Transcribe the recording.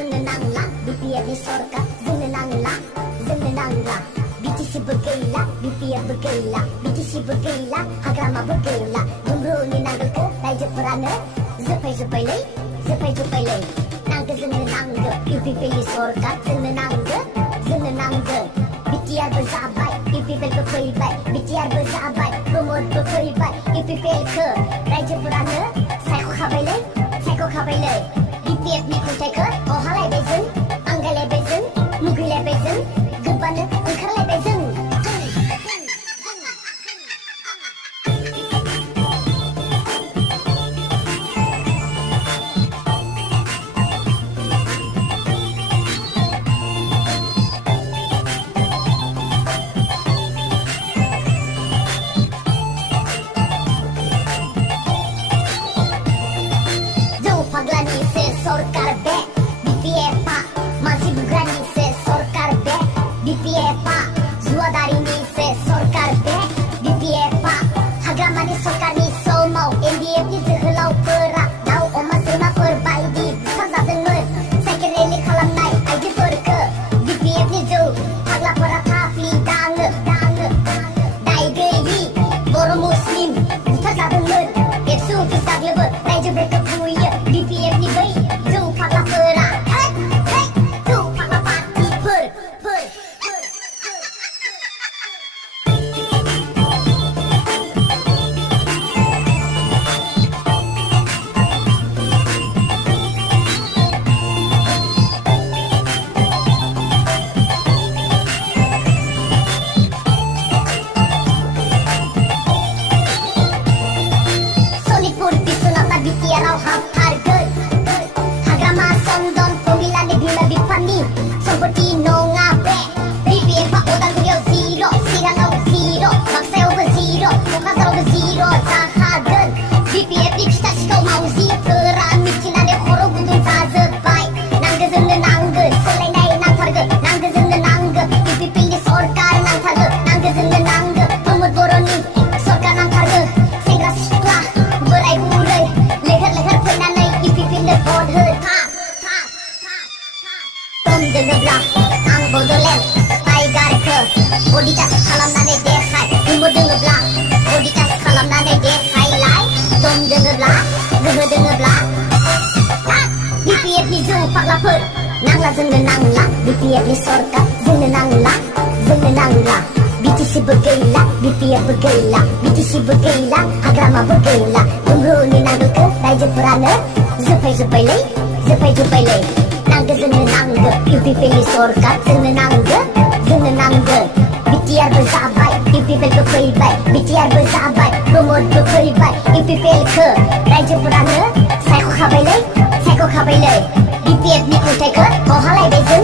जोंनो नांला बिपिएफनि सरकार जोंनो नांला बिटिसिबो गैला बिपिएफबो गैला बिटिसिबो गैला हाग्रामाबो गैला दुमब्रुनि नांगोलखौ रायजोफोरानो जोफायजोब्बायलै नांगो जोंनो नांगो इउपिपिएलनि सरकार जोंनो नांगो बिटिआरबो जाबाय इउपिपिएलबो फैबाय बिटिआरबो जाबाय प्रमदबो फैबाय इउपिपिएलखौ रायजोफोरानो सायख'खाबायलै बिपिएफनि खुंथायखौ अहालायबाय जों आंगायलायबाय जों मुगैलायबाय जों गोबानो ओंखारलायबाय जों फाग्लानिसो सरकार बे बिपिएफआ मानसि बुग्रानिसो सरकार बे बिपिएफआ जुवादारिनिसो सरकार बे बिपिएफआ हाग्रामानि सरकारनि समाव एनडिएफनि जोहोलावफोरा दाउ अमा सैमाफोर बायदि बुथारजादोंमोन साइकेल रेलि खालामनाय आइजोफोरखौ बिपिएफनि जौ फाग्लाफोरा फाफ्लि दाङो दाय गैयि बर' मुस्लिम बुथारजादोंमोन एबसु अफिस गाग्लोबो रायजोफोरखौ बुयो बिपिएफनि बै जौ फाग्लाफोरा जौ फाग्ला पार्टिफोर सनितपुर बिश्वनाथआ बिटिआरआव हाबथारगोन हाग्रामा चन्दन कमिलानि बिमा बिफानि सम्पति नङा बे बिपिएफआ उदालगुरियाव जिर' चिराङाव जिर' बाक्सायावबो जिर' क'क्राझारावबो जिर' जाखागोन बिपिएफनि फिथा सिखाव मावजिफोरा मिथिनानै खर' गुदुं जाजोब्बाय नांगो जोंनो नांगो सोलायनाय नांथारगो नांगो जोंनो नांगो इउपिपिएलनि सरकार नांथारगो नांगो जोंनो नांगो प्रमद बर'नि सरकार नांथारगो सेंग्रा सिख्ला बोराय बुरै लेहेर फैनानै इउपिपिएलनो भट हो सम दोङोब्ला आं बड'लेण्ड टाइगारखौ बडि टाच खालामनानै देखाय गोहो दोङोब्ला बडि टाच खालामनानै देखायलाय दम दोङोब्ला गोहो दोङोब्ला बिपिएफनि जौ फाग्लाफोर नांला जोंनो नांला बिपिएफनि सरकार जोंनो नांला बिटिसिबो गैला बिपिएफबो गैला बिटिसिबो गैला हाग्रामाबो गैला दुमब्रुनि नांगोलखौ रायजोफोरानो जोफायजोब्बायलै नांगो जोंनो नांगो इउपिपिएलनि सरकार जोंनो नांगो बिटिआरबो जाबाय इउपिपिएलबो फैबाय बिटिआरबो जाबाय प्रमदबो फैबाय इउपिपिएलखौ रायजोफोरानो सायख'खाबायलै बिपिएफनि खुंथायखौ अहालायबाय जों